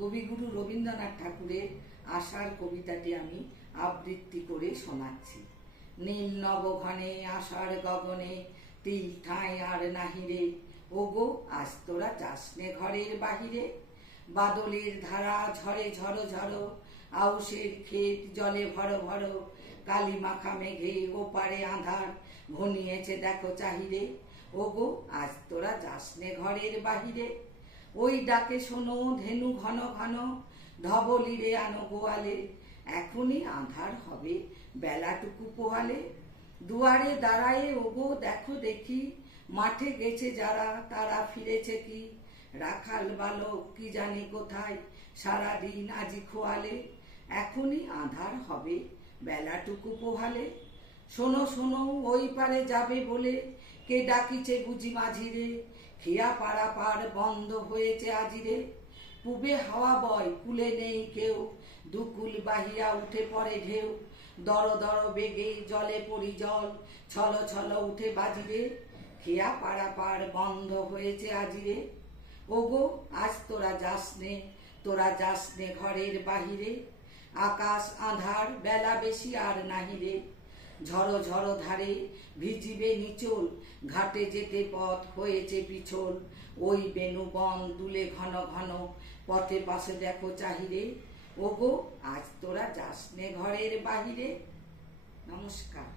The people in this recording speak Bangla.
কবিগুরু রবীন্দ্রনাথ ঠাকুরের আষাঢ় কবিতাটি আমি আবৃত্তি করে শোনাচ্ছি। নীল নবঘনে আষাঢ় গগনে তিল ঠাঁই আর নাহিরে, ওগো আজ তোরা যাসনে ঘরের বাহিরে। বাদলের ধারা ঝরে ঝরো ঝরো, আউশের ক্ষেত জলে ভরো ভরো। কালি মাখা মেঘে ওপারে আঁধার, ঘনিয়েছে দেখো চাহিরে। ওগো আজ তোরা যাসনে ঘরের বাহিরে। ওই ডাকে শোনো ধেনু ঘন ঘন, ধবলিরে আনো গোয়ালে। এখনই আঁধার হবে বেলাটুকু পোহালে। দুয়ারে দাঁড়ায়ে ওগো দেখো দেখি, মাঠে গেছে যারা তারা ফিরেছে কি। রাখাল বালক কি জানি কোথায়, সারাদিন আজি খোয়ালে। এখনই আঁধার হবে বেলাটুকু পোহালে। শোনো শোনো ওই পারে যাবে বলে, কে ডাকিছে বুঝি মাঝিরে। খেয়া পাড়া পার বন্ধ হয়েছে আজিরে। পুবে হাওয়া বয় কুলে নেই কেউ, দুকুল বাহিয়া উঠে পড়ে ঢেউ। দর দর বেগে জলে পড়ি জল, ছল ছল উঠে বাজিরে। খেয়া পাড়া পার বন্ধ হয়েছে আজিরে। ওগো আজ তোরা যাসনে, তোরা যাসনে ঘরের বাহিরে। আকাশ আঁধার বেলা বেশি আর নাহিরে। ঝড়ো ঝড়ো ধারে ভিজিবে নিচল, ঘাটে যেতে পথ হয়েছে পিছল। ওই বেনু বন দুলে ঘন ঘন, পথে পাশে দেখো চাহিরে। ওগো আজ তোরা যাসনে ঘরের বাহিরে। নমস্কার।